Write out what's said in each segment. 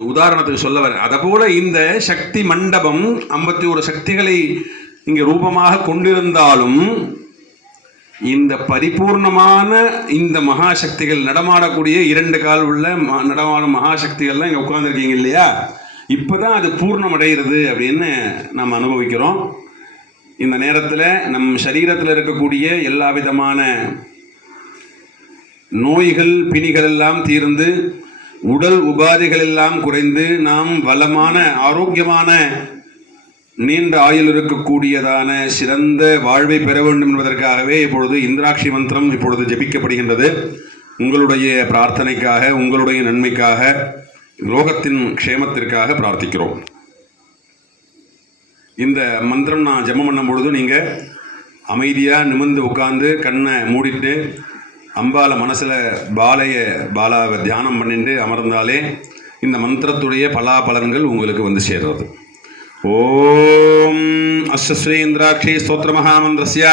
உதாரணத்துக்கு சொல்ல வரேன். அதுபோல இந்த சக்தி மண்டபம் ஐம்பத்தி ஒரு சக்திகளை இங்கே ரூபமாக கொண்டிருந்தாலும் இந்த பரிபூர்ணமான இந்த மகாசக்திகள் நடமாடக்கூடிய இரண்டு கால் உள்ள ம- நடமாடும் மகாசக்திகள்லாம் இங்கே உட்காந்துருக்கீங்க இல்லையா? இப்போதான் அது பூர்ணமடைகிறது அப்படின்னு நம்ம அனுபவிக்கிறோம். இந்த நேரத்தில் நம் சரீரத்தில் இருக்கக்கூடிய எல்லா விதமான நோய்கள் பிணிகள் எல்லாம் தீர்ந்து உடல் உபாதைகள் எல்லாம் குறைந்து நாம் வளமான ஆரோக்கியமான நீண்ட ஆயுள் இருக்கக்கூடியதான சிறந்த வாழ்வை பெற வேண்டும் என்பதற்காகவே இப்பொழுது இந்திராட்சி மந்திரம் இப்பொழுது ஜபிக்கப்படுகின்றது. உங்களுடைய பிரார்த்தனைக்காக உங்களுடைய நன்மைக்காக லோகத்தின் க்ஷேமத்திற்காக பிரார்த்திக்கிறோம். இந்த மந்திரம் நான் ஜெபம் பண்ணும் பொழுது நீங்கள் அமைதியாக நிமிர்ந்து உட்காந்து கண்ணை மூடிட்டு அம்பால மனசில் பாலைய பாலாவை தியானம் பண்ணிட்டு அமர்ந்தாலே இந்த மந்திரத்துடைய பலாபலன்கள் உங்களுக்கு வந்து சேர்றது. ஓ अश्वश्रीन्द्राक्षी स्तोत्रमहामन्त्रस्य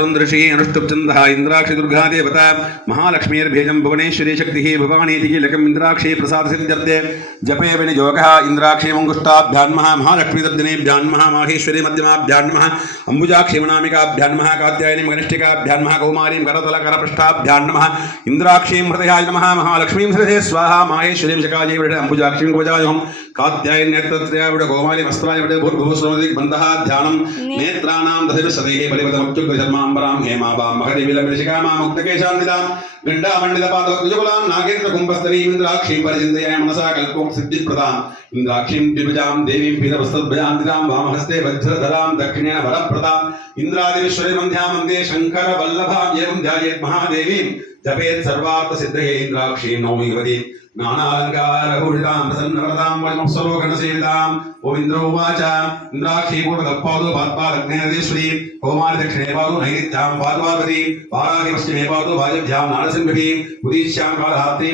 इंद्राक्षी अनुष्टुप्छन्दः इन्द्राक्षि दुर्गादेवता महालक्ष्मीर्भेजं भुवनेश्वरी शक्तिः भवानीति इंद्राक्षी प्रसाद प्रसादसिद्ध्यर्थे जपे विनियोगः इन्द्राक्षी मङ्गुष्टाभ्यान्मः महालक्ष्मीतर्जनेभ्यान्मः माहेश्वरी मध्यमाभ्यान्मः अम्बुजाक्षेमणामिकाभ्यान्मः कात्यायनीं कनिष्ठिकाभ्यान्मः कौमारीं करतलकरपृष्ठाभ्यान्मः इंद्राक्षी हृदयाय नम महालक्ष्मी हृदय स्वाहा माहेश्वरीं शकायै अंबुजाक्षी కాత్యాయనేత్రత్రయావిడ గోమాలి వస్త్రాయవిడ భూర్భూస్రోదిగ్బంధః ధ్యానం నేత్రాణాం దశభిసదేహే బలివదమత్యుగ్రశర్మాంబరాం హేమాభాం మహదిమిలమిషికామాముక్తకేశాన్విదాం ഗണ്ഡാമണ്ഡിതപാദോജകുലാം നാഗേന്ദ്ര കുംഭസ്തരീം ഇന്ദ്രാക്ഷീം പരിചിന്തയായ മനസാ കൽപ്പോം സിദ്ധിപ്രദാം ഇന്ദ്രാക്ഷീം ദ്വിഭുജാം ദേവീം പീതവസ്തദ്ഭുജാം ദിതാം വാമഹസ്തേ വജ്രധരാം ദക്ഷിണേന വരപ്രദാം ഇന്ദ്രാദിവിശ്വരി മന്ധ്യാമന്ദേ ശങ്കര വല്ലഭാം ഏവം ധ്യായേത് മഹാദേവീം ജപേത് സർവാർത്ഥ സിദ്ധയേ ഇന്ദ്രാക്ഷീം നൗമീവതീം നാനാലങ്കാരഭൂഷിതാം പ്രസന്നവ്രതാം വൈമസലോകനസീതാം गोविंद्र ओम इंद्राक्षीपूर्णगप्पादो भात्पादग्नेश्वरी होमानदक्षिणेपादो नैरित्यां पादवापति वाराधिपश्चिमेपादो भाजभ्यां ओम उदीश्यां कालहात्री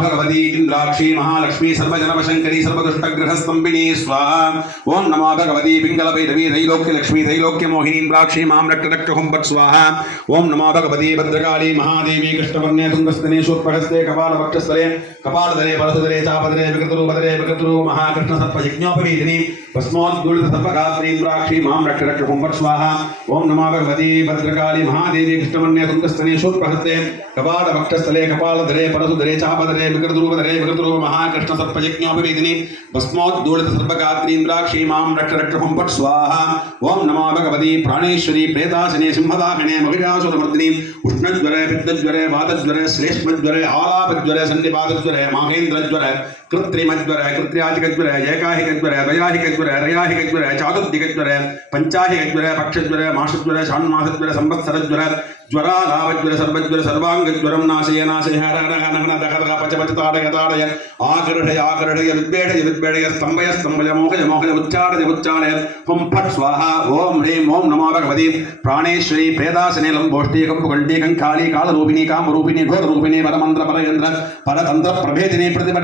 भगवती इन्द्राक्षी महालक्ष्मी सर्वजनमशङ्करी सर्वदुष्टग्रहस्तम्भिनी स्वाहा। ॐ नमो भगवती पिङ्गलभैरवी, त्रैलोक्यलक्ष्मी त्रैलोक्यमोहिनीन्द्राक्षी माँ रक्तरक्षकुम्भट् स्वाहा। ओम नमो भगवती भद्रकाली महादेवी कृष्णवर्णे तुङ्गस्तने शूर्पहस्ते कपालवक्षस्थले कपालधरे परसुधरे चापदरे विकृतरूपदरे विकृतरू महाकृष्णसर्पयज्ञोपवीदिनी भस्मोद्गुलितसर्पगात्रीन्द्राक्षी माँ रक्तरक्तहुम्बट् स्वाहा ॐ नमो भगवती भद्रकाली महादेवी कृष्णवर्णे तुङ्गस्तने शूर्पहस्ते कपालवक्षस्थले कपालधरे, परसुधरे चापदरे विकृतरूपदरे विकृतरू महाकृष्णसर्पयज्ञोपवीदिनी भस्मोद्गुलितसर्पगात्रीन्द्राक्षी माँ रक्तरक्तहुम्बट् स्वाहा ॐ नमो भगवती प्राणेश्वरी प्रेतासने सिंहदाहने महिषासुरमर्दिनी उष्णज्वरे, पित्तज्वरे, वातज्वरे श्लेष्मज्वरे आलापज्वरे, सन्निपातज्वरे, माहेन्द्रज्वरे। कृत्रिमज्वरे कृत्र्याधिकज्वरे एकाहिकज्वरे त्रयाहिकज्वरे रयाहिकज्वरे चातुर्दिकज्वरे पक्षज्वरे, मासज्वरे, षाण्मासज्वरे, संवत्सरज्वरे सर्वज्वरे, सर्वाङ्गज्वरं नाशय स्तम्भय स्तम्भय, मोहय मोहय, उच्चारय उच्चारय हुं फट् स्वाहा ॐ ह्रीं ॐ नमो भगवती, प्राणेश्वरी, प्रेदासने लम्बोष्टीकं पुगण्डीकं काली कालरूपिणी, कामरूपिणी, घोररूपिणी प्रतिपट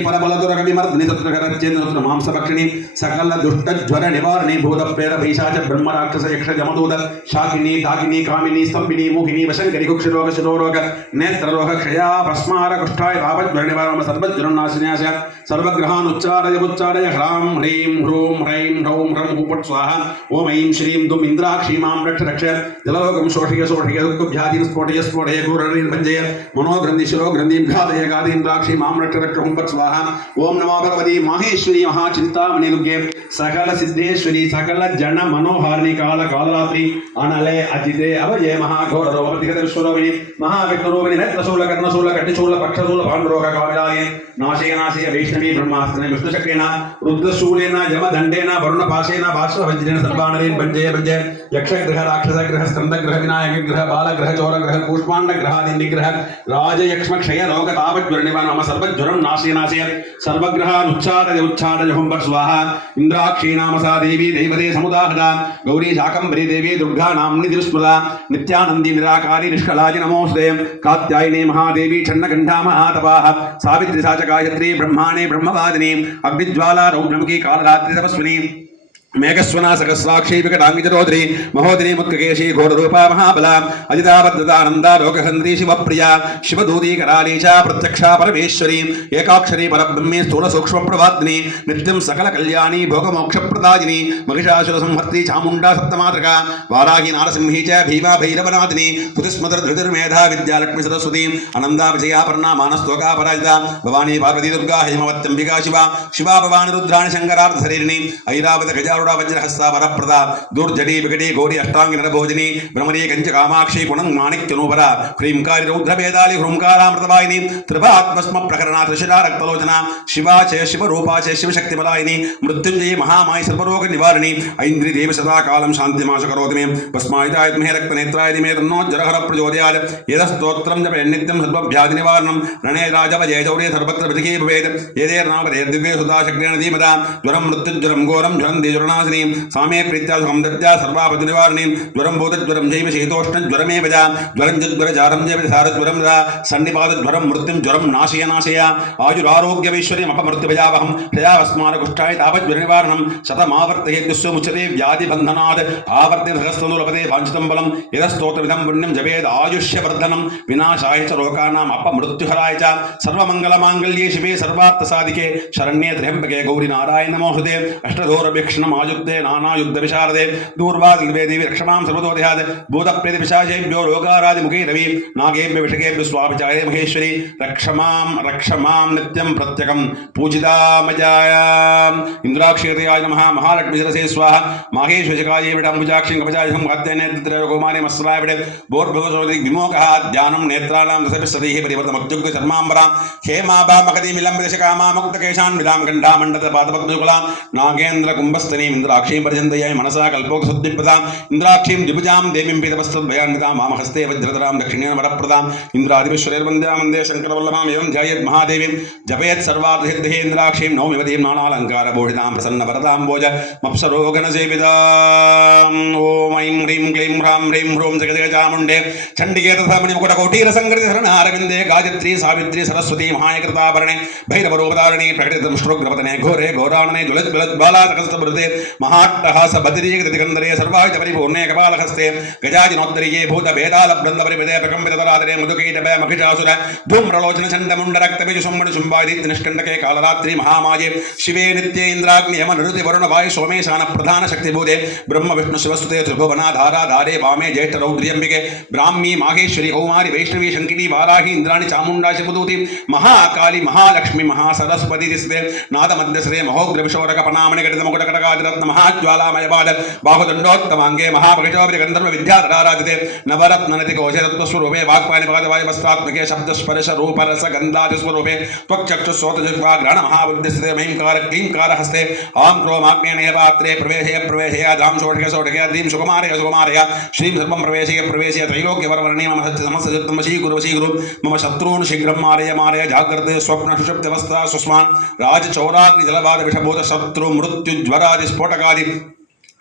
परबलदुरविमर्दिनी तत्रगरच्चेत तत्र मांसभक्षिणी सकल दुष्टज्वर निवारिणी भूतप्रेत भैषाच ब्रह्मराक्षस यक्ष जमदूत शाकिनी दाकिनी कामिनी स्तम्भिनी मोहिनी वशङ्करी कुक्षरोग शिरोरोग नेत्ररोग क्षया भस्मार कुष्ठाय तापज्वर निवारण सर्वज्वरं नाशिन्यास सर्वग्रहान् उच्चारय उच्चारय ह्रां ह्रीं ह्रूं ह्रैं ह्रौं ह्रं हुपट् स्वाहा ॐ ऐं श्रीं दुम् इन्द्राक्षी मां रक्ष रक्ष जललोकं शोषय शोषय दुःखभ्याधिं स्फोटय ಓಂ ನಮೋ ಭಗವತಿ ಮಹೇಶ್ವರಿ ಮಹಾಚಿಂತಾಮಣಿಗೆ ಸಕಲ ಸಿದ್ದೇಶ್ವರಿ ಸಕಲ ಜನ ಮನೋಹಾರಿಣಿ ಕಾಲ ಕಾಲರಾತ್ರಿ ಅನಲೆ ಅಜಿತೆ ಅವಜಯ ಮಹಾಘೋರ ರೋಮತಿಗತ ವಿಶ್ವರೋಹಿಣಿ ಮಹಾವಿಘ್ನರೋಹಿಣಿ ನತ್ರಶೂಲ ಕರ್ಣಶೂಲ ಕಟ್ಟಿಶೂಲ ಪಕ್ಷಶೂಲ ಪಾಂಡುರೋಗ ಕಾವಿಲಾಯ ನಾಶಿಕ ನಾಶಿಕ ವೈಷ್ಣವಿ ಬ್ರಹ್ಮಾಸ್ತ್ರನ ವಿಷ್ಣುಶಕ್ರೇಣ ರುದ್ರಶೂಲೇನ ಯಮದಂಡೇನ ವರುಣಪಾಶೇನ ಭಾಷಣ ಭಂಜನೇನ ಸರ್ವಾಣರೇನ್ ಭಂಜಯ ಭಂಜಯ यक्ष ग्रह राक्षस ग्रह स्कंद ग्रह विनायक ग्रह बाल ग्रह चौर ग्रह कूष्मांड ग्रह आदि ग्रह राज यक्ष्म क्षय रोग ताप ज्वर निवार मम सर्व ज्वर नाशय नाशय सर्व ग्रह उच्छाद उच्छाद हम पर स्वाहा इंद्राक्षी नाम सा देवी देवते समुदाहदा गौरी शाकंभरी देवी, दुर्गा नाम तिरुस्मृता नित्यानंदी निराकारी, निष्कलाजि नमोस्ते कात्यायिनी महादेवी छन्नगंधा महातपाह सावित्री, साचकायत्री गायत्री ब्रह्माणे, ब्रह्मवादिनी, अग्निज्वाला, रौद्रमुखी, कालरात्रि, तपस्विनी మేఘస్వనా సాక్షి వికటాంగిజరోద్రి మహోదరి ముత్కకేశీ ఘోరరూపా మహాబలా అజితాబద్ధతానందా లోకహంద్రీ శివప్రియా శివదూతీ కరాళీచ ప్రత్యక్ష పరమేశ్వరీ ఏకాక్షరీ పరబ్రహ్మే స్థూల సూక్ష్మ ప్రవాదిని నిత్యం సకల కళ్యాణి భోగమోక్ష భోగమోక్షప్రదాయిని మహిషాసుర సంహర్తి చాముండా సప్తమాతృక వారాహి నారసింహీ చ భీమా భైరవనాథిని స్తుతిస్మృత ధృతిర్మేధా విద్యాలక్ష్మి సరస్వతి అనందా విజయాపర్ణ మానస్తోకా పరాజిత భవానీ పార్వతీ దుర్గా హైమవత్యంబికా శివ శివా భవాని రుద్రాణి శంకరార్థ శరీరిణి ఐరావత గజారుడ వజ్రహస్త వరప్రద దుర్జటి వికటి గౌరి అష్టాంగి నరభోజిని భ్రమరీ కంచ కామాక్షి పుణం మాణిక్యనూపర హ్రీంకారి రౌద్రభేదాలి హృంకారామృతవాయిని త్రిభాత్మస్మ ప్రకరణ త్రిశిరా రక్తలోచన శివా చే శివరూపా చే శివశక్తిమలాయిని మృత్యుంజయి మహామాయి సర్వరోగ నివారిణి ఐంద్రి దేవి సదాకాలం శాంతిమాశ కరోతి మే భస్మాయుధాయ మే రక్తనేత్రాయ మే తన్నోజ్జరహర ప్రచోదయాయ యదస్తోత్రం జప నిత్యం సర్వభ్యాధి నివారణం రణే రాజవ జయచౌర్య సర్వత్ర విధికే భవేద్ ఏదేర్నామదే దివ్య సుధా శక్రేణ ధీమదా జ్వరం మృత్యుజ్వరం ఘోరం జ్వరం சர்வநாசினீம் சாமே பிரீத்யா சுகம் தத்யா சர்வாபத்து நிவாரணிம் ஜுரம் பூத ஜுரம் ஜெய்வ சேதோஷ்ண ஜுரமே வஜா ஜுரம் ஜுர ஜாரம் ஜெய்வ சார ஜுரம் ரா சன்னிபாத ஜுரம் மிருத்தும் ஜுரம் நாசய நாசயா. ஆயுராரோக்கியவைஸ்வரியம் அபமிருத்துபயாவகம் ஹயாவஸ்மான குஷ்டாய தாபஜ்வரநிவாரணம் சதமாவர்த்தகே துஸ்வமுச்சதே வியாதிபந்தனாத் ஆவர்த்தி சகஸ்தனுலபதே வாஞ்சிதம் பலம். யதஸ்தோத்திரவிதம் புண்ணியம் ஜபேத் ஆயுஷ்ய வர்தனம் விநாசாய ச லோகானாம் அபமிருத்துஹராய ச. சர்வமங்கலமாங்கல்யே சிவே சர்வார்த்த சாதிகே. சரண்யே திரியம்பகே கௌரி நாராயண நமோஹதே அஷ்டதோரபீக்ஷணம் ఆయుక్తే నానాయుద్ధ విశారదే దూర్వాదిల్వే దేవి రక్షమాం సర్వతోధ్యాద్ భూతప్రేతి పిశాచేభ్యో రోగారాది ముఖే రవి నాగేభ్య విషకేభ్య స్వాభిచారే మహేశ్వరి రక్షమాం రక్షమాం నిత్యం ప్రత్యకం పూజితామజాయ ఇంద్రాక్షేతయాయ నమ మహాలక్ష్మి శిరసే స్వాహ మాహేశ్వశకాయ విడంబుజాక్షి కపజాయుధం వాద్యనేత్ర కుమారి మస్రాయ విడే బోర్భవసోది విమోక ధ్యానం నేత్రాణం దశపిస్తదైః పరివర్తమత్యుగ్గ చర్మాంబరాం హేమాభా మహదీ విలంబిదశకామా ముక్తకేశాన్ విదాం గండామండత పాదపద్మయుగలాం నాగేంద్ర కుంభస్తనీం ഇന്ദ്രാക്ഷിയും പരിചന്തയായി മനസ്സാ കൽപ്പോകസദ്യപ്രദാം ഇന്ദ്രാക്ഷിയും ദ്വിപുജാം ദേവീം പീതപസ്തദ്വയാൻവിതാം വാമഹസ്തേ വജ്രതരാം ദക്ഷിണേന വടപ്രദാം ഇന്ദ്രാദിപശ്വരേർവന്ദ്യാം വന്ദേ ശങ്കരവല്ലഭാം ഏവം ജയത് മഹാദേവീം ജപയത് സർവാർദ്ധേ ഇന്ദ്രാക്ഷിയും നൗമിവതീം നാണാലങ്കാരഭൂഷിതാം പ്രസന്ന വരതാം ഭോജ മപ്സരോഗണസേവിതാം ഓം ഐം ഹ്രീം ക്ലീം ഹ്രാം ഹ്രീം ഹ്രൂം ജഗജഗജാമുണ്ടേ ചണ്ഡികേതധാമണി മുകുടകോട്ടീരസംകൃതി ശരണാരവിന്ദേ ഗായത്രി സാവിത്രി സരസ്വതി മഹായകൃതാഭരണേ ഭൈരവരൂപധാരണി പ്രകടിതം ശ്രോഗ്രപതനെ ഘോരേ ഘോരാണനെ ജ്വലത് ജ്വലത് ബാലാതകസ്തമൃതേ महात्तः स बदरीकृतिकन्दरे सर्वायुधपरिपूर्णे कपालहस्ते गजाजिनोत्तरीये भूतभेदालबृन्दपरिपदे प्रकम्पितरादरे शिवे नित्ये इन्द्राग्नियमनरुतिवरुणवायु सोमेशान ब्राह्मी माहेश्वरी कौमारी वैष्णवी शङ्किनी वाराही महाकाली महालक्ष्मी महासरस्वती नादमध्यसरे महोग्रविशोरकपनामणिगणितमुकुटकटकाद नागरत्न महाज्वालामय बादल बाहुदंडोत्तमांगे महाभगजोबरी गंधर्व नवरत्न नवरत्नति कौशलत्व स्वरूपे वाक्पाणि भगदवाय वस्त्रात्मके शब्द स्पर्श रूप रस गंधादि स्वरूपे, त्वक्चक्षु श्रोत जिह्वा ग्रहण महाबुद्धिस्ते महिंकार क्लींकार हस्ते, आम क्रोम आग्नेय पात्रे, प्रवेशय प्रवेशय धाम शोटके शोटके द्रीम सुकुमारय सुकुमारय श्रीम सर्वम प्रवेशय प्रवेशय, त्रैलोक्य वरवर्णे मम सत्य समस्त जत्तम श्री गुरु श्री गुरु मम शत्रून् शीघ्रम मारय मारय जागृते स्वप्न, सुषुप्त अवस्था सुस्मान राज चौराग्नि जलभार विषभूत, शत्रु, मृत्यु, ज्वरादि സ്ഫോടകാദി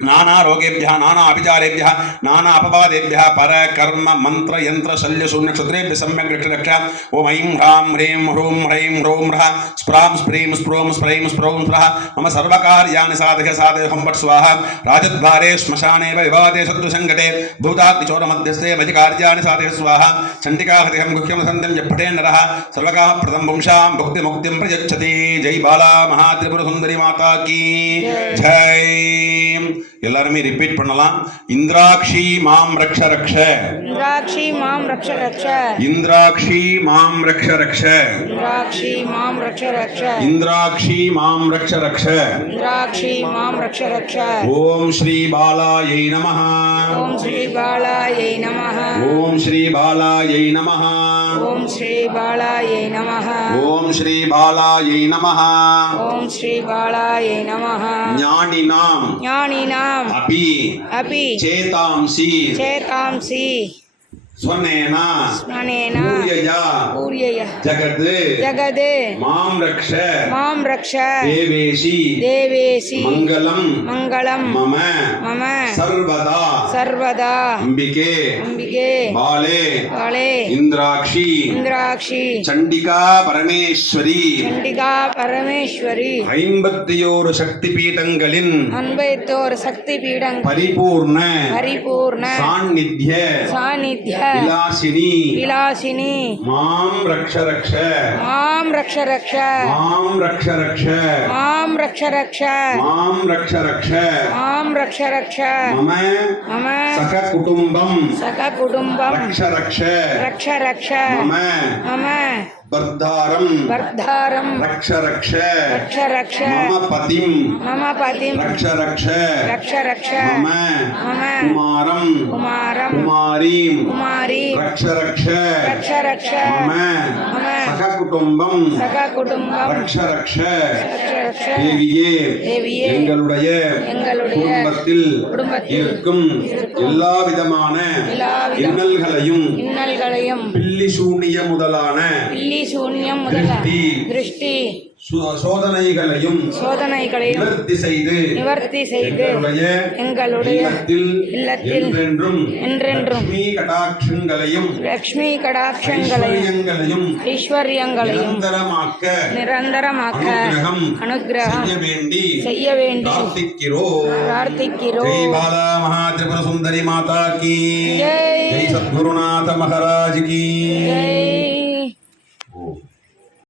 नाना रोगेभ्य नाना अभिचारेभ्य नाना अपवादेभ्य पर कर्म मंत्र यंत्र शल्य शून्य क्षत्रेभ्य सम्यक रक्ष ओम ऐं ह्रां ह्रीं ह्रूं ह्रैं ह्रूं ह्रः स्प्रां स्प्रीं स्प्रों स्प्रैं स्प्रौं स्प्रः मम सर्वकार्याणि साधय साधय पट् स्वाहा। राजद्वारे श्मशाने विवादे शत्रुसङ्कटे भूताग्निचोरमध्यस्थे मयि कार्याणि साधय स्वाहा। चण्डिकाहतिहं गुह्यं सन्तं जपटे नरः। सर्वकाः प्रथं पुंसां भुक्तिमुक्तिं प्रयच्छति। जय बाला महात्रिपुरसुन्दरी माता की। जय। எல்லாருமே ரிப்பீட் பண்ணலாம். இந்திராட்சி மாம் ரக்ஷ ரக்ஷ. இந்திராட்சி மாம் ரக்ஷ ரக்ஷ. இந்திராட்சி மாம் ரக்ஷ ரக்ஷ. இந்திராட்சி மாம் ரக்ஷ ரக்ஷ. இந்திராட்சி மாம் ரக்ஷ ரக்ஷ. இந்திராட்சி மாம் ரக்ஷ ரக்ஷ. ஓம் ஸ்ரீ பாலாயை நமஹ. ஓம் ஸ்ரீ பாலாயை நமஹ. ஓம் ஸ்ரீ பாலாயை நமஹ. ஓம் ஸ்ரீ பாலாயை நமஹ. ஓம் ஸ்ரீ பாலாயை நமஹ. ஓம் ஸ்ரீ பாலாயை நமஹ. ஞானினாம். ஞானினாம். అపి. అపి. చేతాంసి. చేతాంసి. ஸ்வனேன ஸ்மனேன பூரியயா பூரியய ஜகத் ஜகத் மாம் ரக்ஷ மாம் ரக்ஷ தேவேஷி தேவேசி மங்களம் மங்களம் மம மம சர்வதா சர்வதா அம்பிகே அம்பிகே பாலே காளே இந்திராட்சி இந்திராட்சி சண்டிகா பரமேஸ்வரி சண்டிகா பரமேஸ்வரி ஐம்பத்தியோரு சக்தி பீடங்களின் அன்பைத்தோர் சக்தி பீடங் பரிபூர்ண பரிபூர்ண சாநித்திய சாநித்ய விலாசினி விலாசினி மாம் ரக்ஷ ரக்ஷ மாம் ரக்ஷ ரக்ஷ மாம் ரக்ஷ ரக்ஷ மாம் ரக்ஷ ரக்ஷ மாம் ரக்ஷ ரக்ஷ மாம் ரக்ஷ ரக்ஷ மம மம சக குடும்பம் சக குடும்பம் ரக்ஷ ரக்ஷ ரக்ஷ ரக்ஷ மம மம பர்தாரம் வர்தாரம் ரக்ஷ ரக்ஷ ரக்ஷ ரக்ஷ மம பதிம் மம பதிம் ரக்ஷ ரக்ஷ ரக்ஷ ரக்ஷ மம மம குமாரம் குமாரம் குமாரீம் குமாரி ரக்ஷ ரக்ஷ ரக்ஷ ரக்ஷ மம மம சக குடும்பம் சக குடும்பம் ரக்ஷ ரக்ஷ தேவியே எங்களுடைய எங்களுடைய குடும்பத்தில் இருக்கும் எல்லா விதமான இன்னல்களையும் பில்லி சூனிய முதலான பில்லி சூன்யம் முதல திருஷ்டி. சோதனைகளையும் சோதனைகளையும் நிவர்த்தி செய்து நிவர்த்தி செய்து எங்களுடைய இல்லத்தில் என்றென்றும் என்றென்றும் லட்சுமி கடாட்சங்களையும் லக்ஷ்மி கடாட்சங்களையும் ஐஸ்வர்யங்களையும் நிரந்தரமாக்க நிரந்தரமாக்க அனுகிரகம் செய்ய வேண்டி செய்ய வேண்டி பிரார்த்திக்கிறோம். பிரார்த்திக்கிறோம். ஜெய் பாலா மகா திரிபுர சுந்தரி மாதா கி. ஜெய் சத்குருநாத மகாராஜ் கி. ஜெய்.